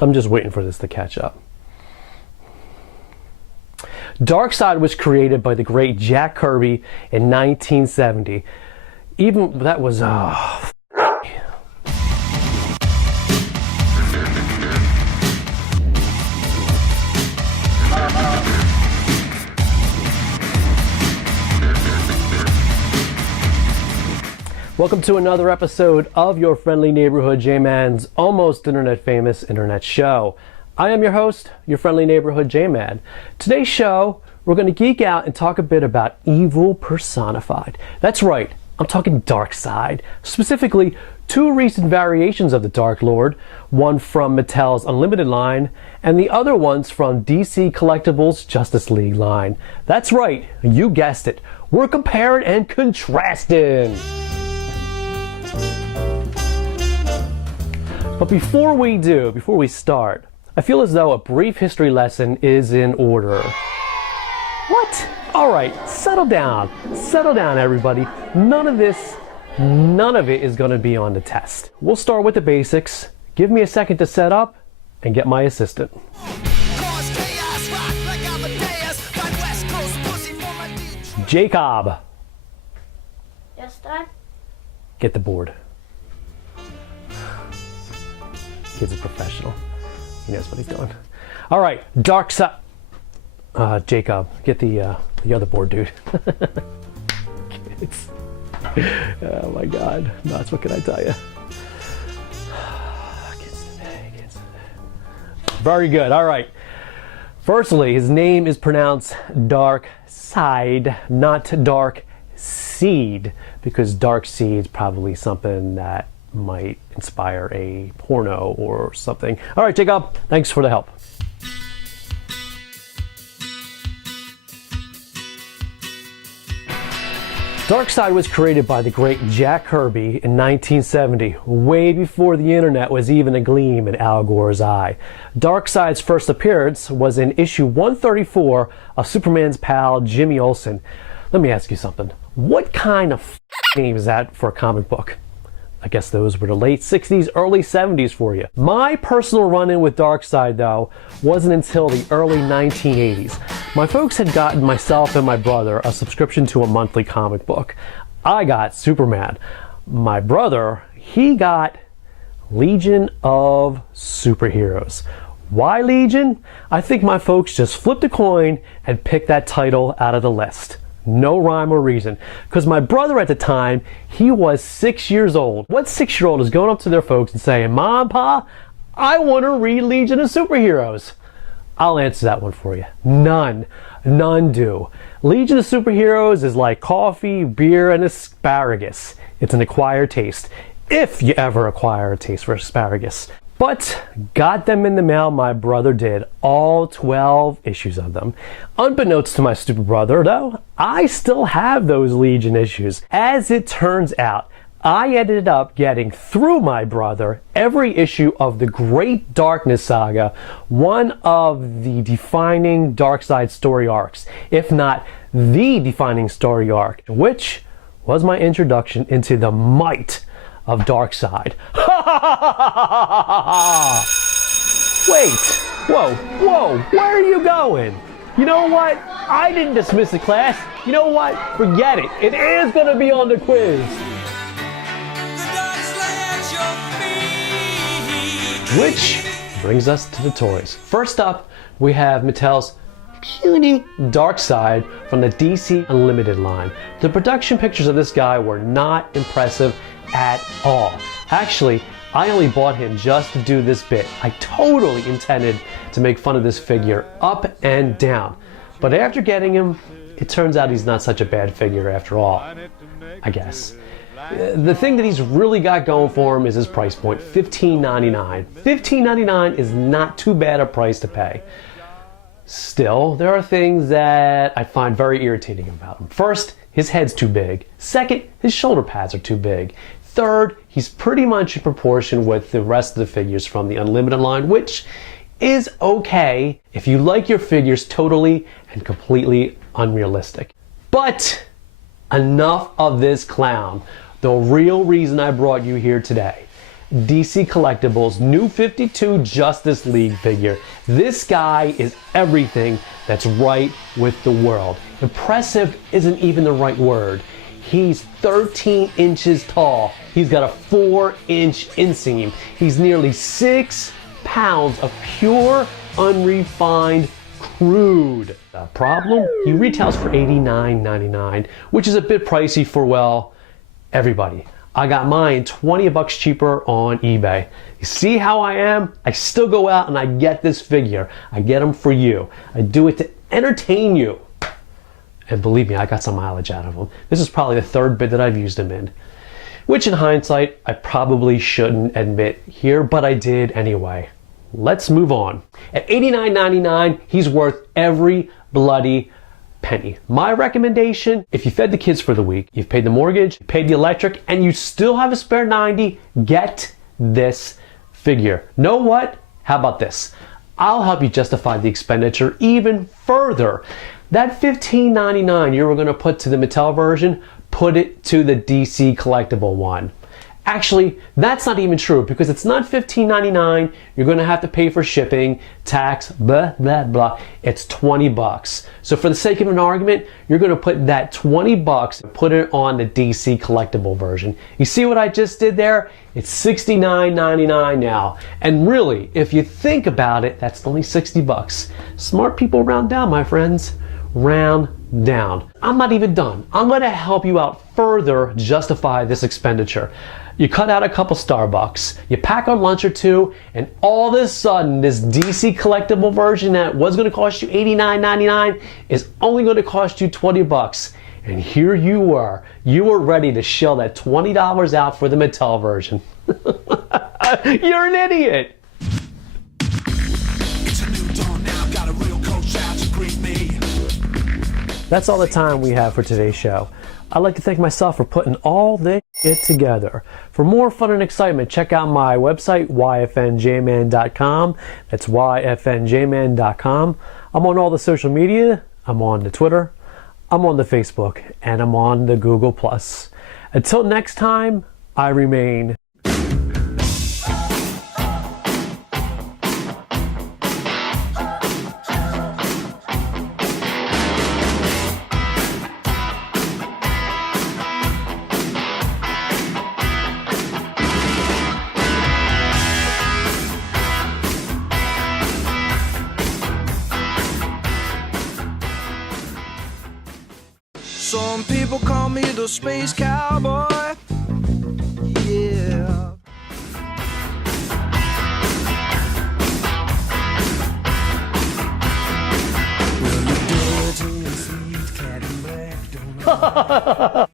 I'm just waiting for this to catch up. Darkseid was created by the great Jack Kirby in 1970. Even that was Welcome to another episode of your friendly neighborhood J-Man's almost internet famous internet show. I am your host, your friendly neighborhood J-Man. Today's show, we're going to geek out and talk a bit about evil personified. That's right, I'm talking Darkseid. Specifically, two recent variations of the Dark Lord, one from Mattel's Unlimited line, and the other one's from DC Collectibles' Justice League line. That's right, you guessed it. We're comparing and contrasting. But before we start, I feel as though a brief history lesson is in order. What? All right, settle down everybody. None of it is going to be on the test. We'll start with the basics. Give me a second to set up and get my assistant. Jacob. Yes, Dad? Get the board. Kid's a professional. He knows what he's doing. All right, Darkseid. Jacob, get the other board, dude. Kids. Oh my God, nuts! What can I tell you? Kids today. Very good. All right. Firstly, his name is pronounced Darkseid, not Darkseid, because Darkseid's probably something that might inspire a porno or something. All right, Jacob, thanks for the help. Darkseid was created by the great Jack Kirby in 1970, way before the internet was even a gleam in Al Gore's eye. Darkseid's first appearance was in issue 134 of Superman's pal Jimmy Olsen. Let me ask you something. What kind of name is that for a comic book? I guess those were the late 60s, early 70s for you. My personal run-in with Darkseid, though, wasn't until the early 1980s. My folks had gotten myself and my brother a subscription to a monthly comic book. I got Superman. My brother, he got Legion of Superheroes. Why Legion? I think my folks just flipped a coin and picked that title out of the list. No rhyme or reason. Because my brother at the time, he was 6 years old. What 6-year-old is going up to their folks and saying, Mom, Pa, I want to read Legion of Superheroes? I'll answer that one for you. None do. Legion of Superheroes is like coffee, beer, and asparagus. It's an acquired taste. If you ever acquire a taste for asparagus. But got them in the mail, my brother did, all 12 issues of them. Unbeknownst to my stupid brother, though, I still have those Legion issues. As it turns out, I ended up getting, through my brother, every issue of the Great Darkness Saga, one of the defining Darkseid story arcs, if not the defining story arc, which was my introduction into the might of Darkseid. Wait, whoa, where are you going? You know what? I didn't dismiss the class. You know what? Forget it. It is going to be on the quiz. Which brings us to the toys. First up, we have Mattel's puny Darkseid from the DC Unlimited line. The production pictures of this guy were not impressive at all. Actually, I only bought him just to do this bit. I totally intended to make fun of this figure up and down. But after getting him, it turns out he's not such a bad figure after all, I guess. The thing that he's really got going for him is his price point, $15.99. $15.99 is not too bad a price to pay. Still, there are things that I find very irritating about him. First, his head's too big. Second, his shoulder pads are too big. Third, he's pretty much in proportion with the rest of the figures from the Unlimited line, which is okay if you like your figures totally and completely unrealistic. But enough of this clown. The real reason I brought you here today. DC Collectibles New 52 Justice League figure. This guy is everything that's right with the world. Impressive isn't even the right word. He's 13 inches tall. He's got a 4-inch inseam. He's nearly 6 pounds of pure, unrefined crude. The problem? He retails for $89.99, which is a bit pricey for, well, everybody. I got mine 20 bucks cheaper on eBay. You see how I am? I still go out and I get this figure. I get them for you. I do it to entertain you. And believe me, I got some mileage out of them. This is probably the third bid that I've used them in, which in hindsight, I probably shouldn't admit here, but I did anyway. Let's move on. At $89.99, he's worth every bloody penny. My recommendation, if you fed the kids for the week, you've paid the mortgage, you paid the electric, and you still have a spare 90, get this figure. Know what? How about this? I'll help you justify the expenditure even further. That $15.99 you were going to put to the Mattel version, put it to the DC collectible one. Actually, that's not even true because it's not $15.99. You're going to have to pay for shipping, tax, blah, blah, blah. It's 20 bucks. So for the sake of an argument, you're going to put that 20 bucks and put it on the DC collectible version. You see what I just did there? It's $69.99 now. And really, if you think about it, that's only 60 bucks. Smart people round down, my friends. Round down. I'm not even done. I'm going to help you out further justify this expenditure. You cut out a couple Starbucks, you pack a lunch or two, and all of a sudden this DC collectible version that was going to cost you $89.99 is only going to cost you 20 bucks. And here you were. You were ready to shell that $20 out for the Mattel version. You're an idiot. It's a new dawn now, got a real cold shout to greet me. That's all the time we have for today's show. I'd like to thank myself for putting all this shit together. For more fun and excitement, check out my website, yfnjman.com. That's yfnjman.com. I'm on all the social media. I'm on the Twitter. I'm on the Facebook. And I'm on the Google+. Until next time, I remain... Some people call me the space cowboy. Yeah. Well, you're dirty and sweet cat and black, don't